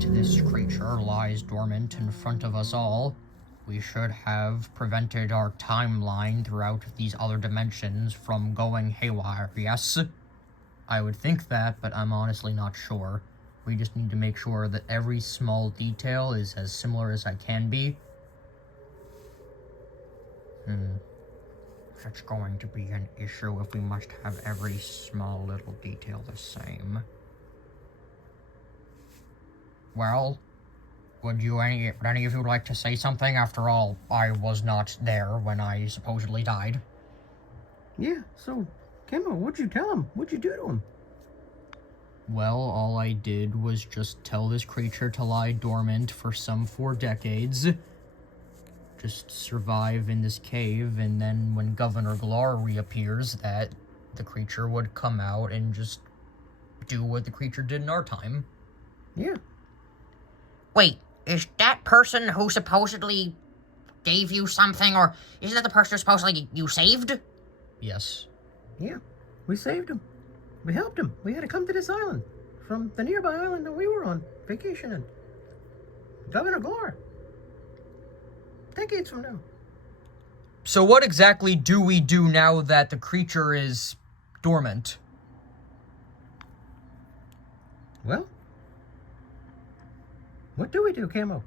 that this creature lies dormant in front of us all, we should have prevented our timeline throughout these other dimensions from going haywire, yes? I would think that, but I'm honestly not sure. We just need to make sure that every small detail is as similar as I can be. That's going to be an issue if we must have every small little detail the same. Well, would any of you like to say something? After all, I was not there when I supposedly died. Yeah, so, Camo, what'd you tell him? What'd you do to him? Well, all I did was just tell this creature to lie dormant for some 4 decades. Just survive in this cave, and then when Governor Glar reappears, that the creature would come out and just do what the creature did in our time. Yeah. Wait, is that person who supposedly gave you something, or isn't that the person who supposedly you saved? Yes. Yeah, we saved him. We helped him. We had to come to this island from the nearby island that we were on vacation in. Governor Glar. Decades from now. So what exactly do we do now that the creature is dormant? Well, what do we do, Camo?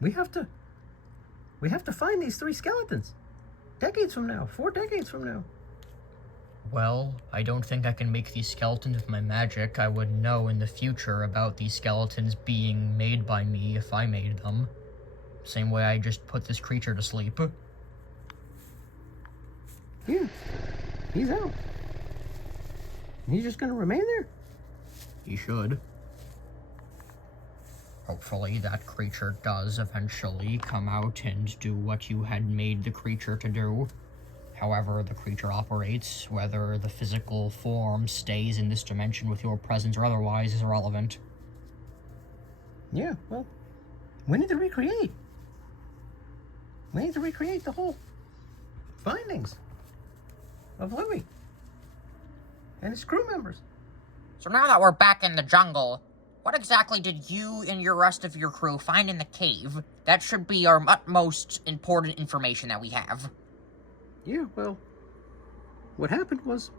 We have to find these 3 skeletons. Decades from now. 4 decades from now. Well, I don't think I can make these skeletons with my magic. I would know in the future about these skeletons being made by me if I made them. Same way I just put this creature to sleep. Yeah, he's out. He's just gonna remain there? He should. Hopefully that creature does eventually come out and do what you had made the creature to do. However the creature operates, whether the physical form stays in this dimension with your presence or otherwise, is irrelevant. Yeah, well, we need to recreate. We need to recreate the whole findings of Louie and his crew members. So now that we're back in the jungle, what exactly did you and your rest of your crew find in the cave? That should be our utmost important information that we have. Yeah, well, what happened was...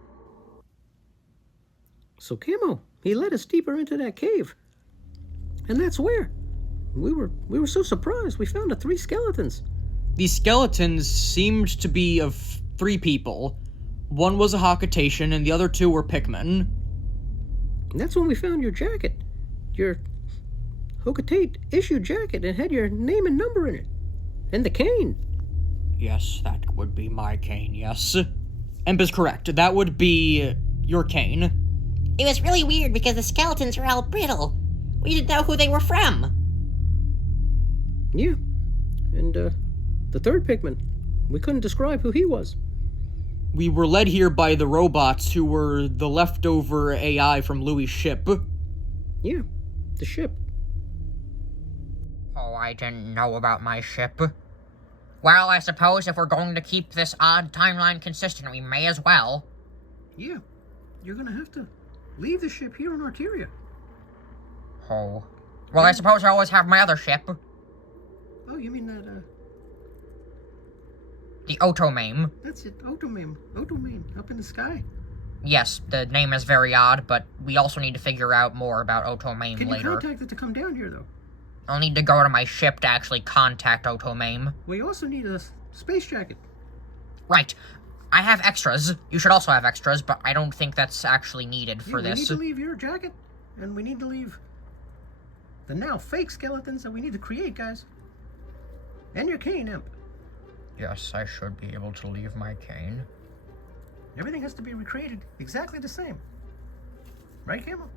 So Camo, he led us deeper into that cave. And that's where we were so surprised. We found the 3 skeletons. These skeletons seemed to be of 3 people. One was a Hakatation, and the other 2 were Pikmin. And that's when we found your jacket. Your Hokatate issue jacket. It had your name and number in it. And the cane. Yes, that would be my cane, yes. Emp is correct. That would be your cane. It was really weird because the skeletons were all brittle. We didn't know who they were from. Yeah. And, the 3rd Pikmin. We couldn't describe who he was. We were led here by the robots who were the leftover AI from Louie's ship. Yeah, the ship. Oh, I didn't know about my ship. Well, I suppose if we're going to keep this odd timeline consistent, we may as well. Yeah, you're gonna have to leave the ship here on Arteria. Oh. Well, I suppose I always have my other ship. Oh, you mean that, The Otomame. That's it, Otomame, up in the sky. Yes, the name is very odd, but we also need to figure out more about Otomame Can later. you contact it to come down here, though? I'll need to go to my ship to actually contact Otomame. We also need a space jacket. Right. I have extras. You should also have extras, but I don't think that's actually needed for this. We need to leave your jacket, and we need to leave the now fake skeletons that we need to create, guys. And your cane, Imp. Yes, I should be able to leave my cane. Everything has to be recreated exactly the same. Right, Camo?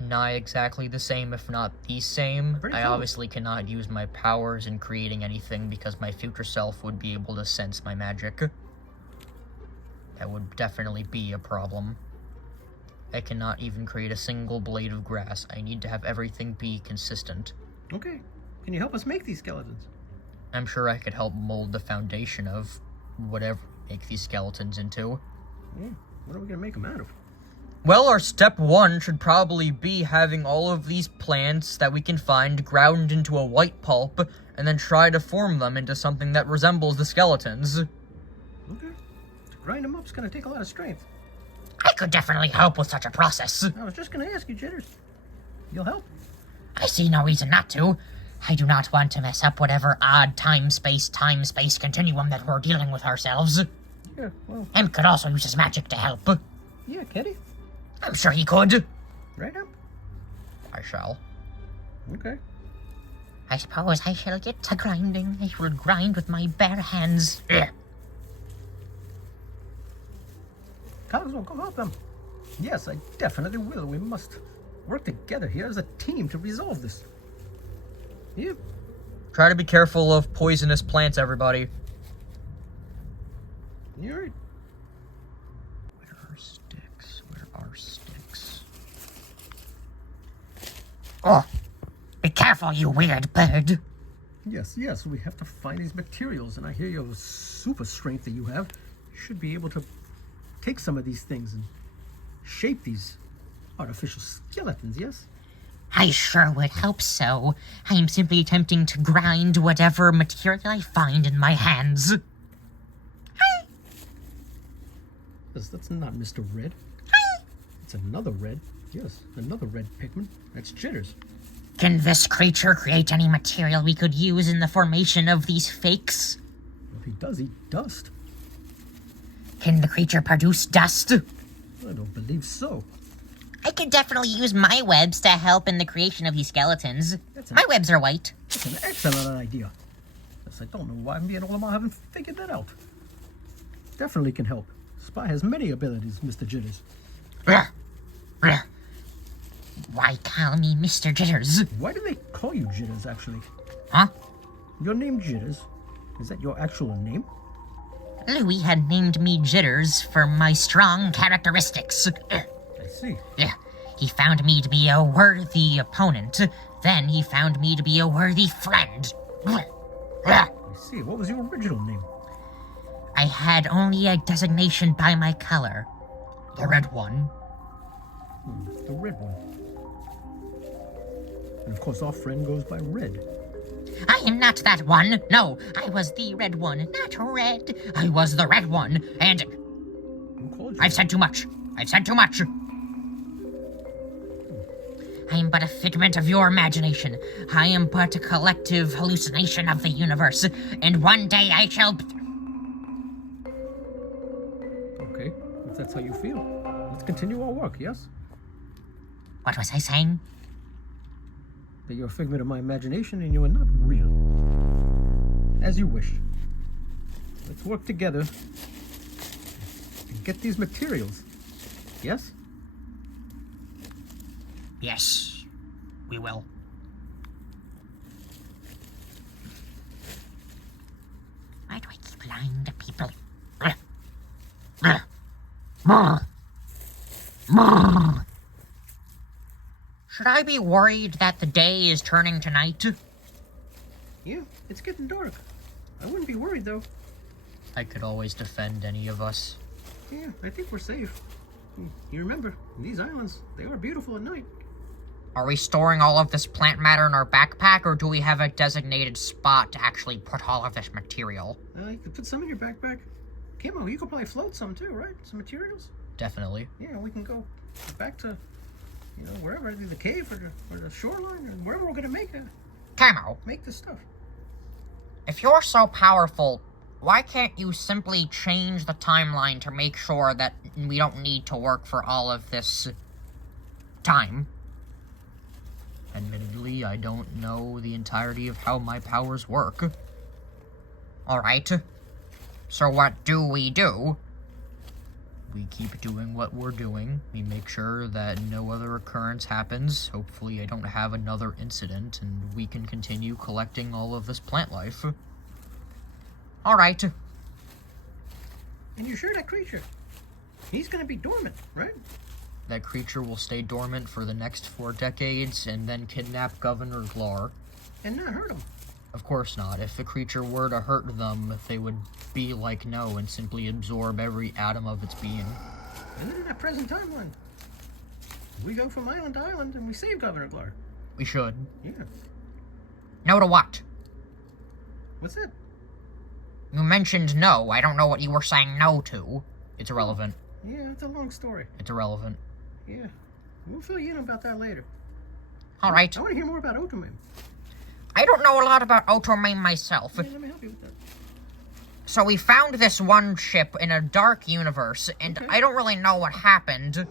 Not exactly the same, if not the same. Pretty I close. obviously cannot use my powers in creating anything because my future self would be able to sense my magic. That would definitely be a problem. I cannot even create a single blade of grass. I need to have everything be consistent. Okay. Can you help us make these skeletons? I'm sure I could help mold the foundation of whatever make these skeletons into. Yeah. What are we gonna make them out of? Well, our step one should probably be having all of these plants that we can find ground into a white pulp, and then try to form them into something that resembles the skeletons. Okay. To grind them up's gonna take a lot of strength. I could definitely help with such a process. I was just gonna ask you, Jitters. You'll help? I see no reason not to. I do not want to mess up whatever odd time-space continuum that we're dealing with ourselves. Yeah, well... Imp could also use his magic to help. Yeah, Kitty. I'm sure he could. Right, Imp? I shall. Okay. I suppose I shall get to grinding. I will grind with my bare hands. Cogswell, go help them. Yes, I definitely will. We must work together here as a team to resolve this. Yep. Try to be careful of poisonous plants, everybody. You're right. Where are sticks? Where are sticks? Oh, be careful, you weird bird. Yes, we have to find these materials, and I hear your super strength that you have. You should be able to take some of these things and shape these artificial skeletons, yes? I sure would hope so. I am simply attempting to grind whatever material I find in my hands. Yes, that's not Mr. Red. It's another red. Yes, another red Pikmin. That's Jitters. Can this creature create any material we could use in the formation of these fakes? If he does eat dust. Can the creature produce dust? I don't believe so. I could definitely use my webs to help in the creation of these skeletons. My webs are white. That's an excellent idea. Yes, I don't know why me and Olimar haven't figured that out. Definitely can help. Spy has many abilities, Mr. Jitters. Why call me Mr. Jitters? Why do they call you Jitters, actually? Huh? Your name Jitters? Is that your actual name? Louie had named me Jitters for my strong characteristics. I see. Yeah, he found me to be a worthy opponent. Then he found me to be a worthy friend. I see. What was your original name? I had only a designation by my color. The red one. The red one. And of course our friend goes by Red. I am not that one. No, I was the red one, not red. I was the red one, and... Who called you? I've said too much. I've said too much. I am but a figment of your imagination. I am but a collective hallucination of the universe, and one day I shall... Okay, if that's how you feel. Let's continue our work, yes? What was I saying? That you're a figment of my imagination and you are not real. As you wish. Let's work together and get these materials. Yes? Yes, we will. Why do I keep lying to people? Should I be worried that the day is turning to night? Yeah, it's getting dark. I wouldn't be worried though. I could always defend any of us. Yeah, I think we're safe. You remember, these islands, they are beautiful at night. Are we storing all of this plant matter in our backpack, or do we have a designated spot to actually put all of this material? You could put some in your backpack. Camo, you could probably float some too, right? Some materials? Definitely. Yeah, we can go back to, wherever, either the cave or the shoreline, or wherever we're gonna make Camo, this stuff. if you're so powerful, why can't you simply change the timeline to make sure that we don't need to work for all of this time? Admittedly, I don't know the entirety of how my powers work. Alright. So what do? We keep doing what we're doing. We make sure that no other occurrence happens. Hopefully I don't have another incident, and we can continue collecting all of this plant life. Alright. And you're sure that creature, he's gonna be dormant, right? That creature will stay dormant for the next 4 decades, and then kidnap Governor Glar. And not hurt him. Of course not. If the creature were to hurt them, they would be like No and simply absorb every atom of its being. And then in that present timeline, We go from island to island and we save Governor Clark. We should. Yeah. No to what? What's that? You mentioned no. I don't know what you were saying no to. It's irrelevant. Yeah, it's a long story. It's irrelevant. Yeah. We'll fill you in about that later. Alright. I want to hear more about Otomim. I don't know a lot about Otomim myself. Yeah, let me help you with that. So we found this one ship in a dark universe, and Okay. I don't really know what happened.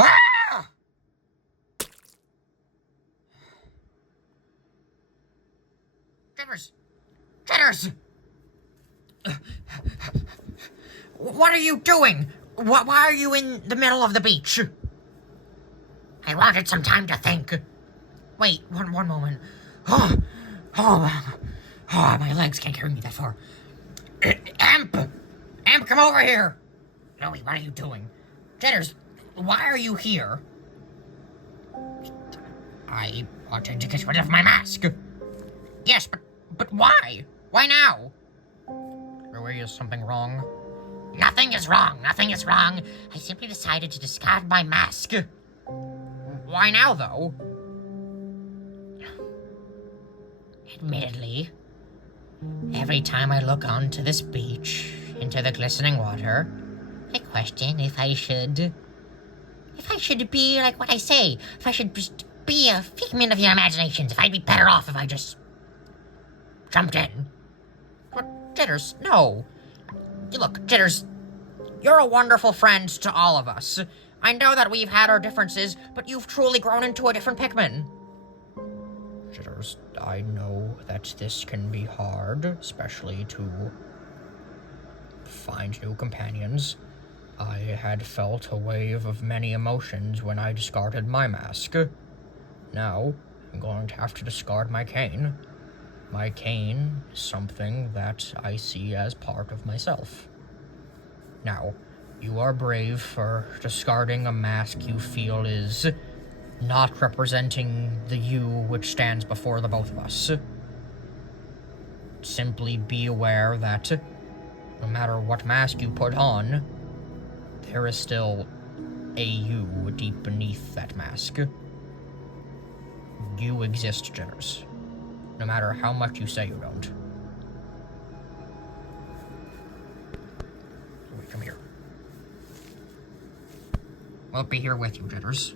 Ah! Jitters! Jitters! What are you doing? Why are you in the middle of the beach? I wanted some time to think. Wait, one moment. Oh, my legs can't carry me that far. Amp! Amp, come over here! Louie, what are you doing? Jitters, why are you here? I wanted to get rid of my mask. Yes, but why? Why now? Louie, is something wrong? Nothing is wrong. Nothing is wrong. I simply decided to discard my mask. Why now, though? Admittedly, every time I look onto this beach, into the glistening water, I question if I should be like what I say. If I should just be a figment of your imaginations. If I'd be better off if I just jumped in. But Jitters, no. Look, Jitters, you're a wonderful friend to all of us. I know that we've had our differences, but you've truly grown into a different Pikmin. Jitters, I know that this can be hard, especially to find new companions. I had felt a wave of many emotions when I discarded my mask. Now, I'm going to have to discard my cane. My cane is something that I see as part of myself. Now, you are brave for discarding a mask you feel is not representing the you which stands before the both of us. Simply be aware that no matter what mask you put on, there is still a you deep beneath that mask. You exist, Jitters. No matter how much you say you don't. Wait, come here. We'll be here with you, Jitters.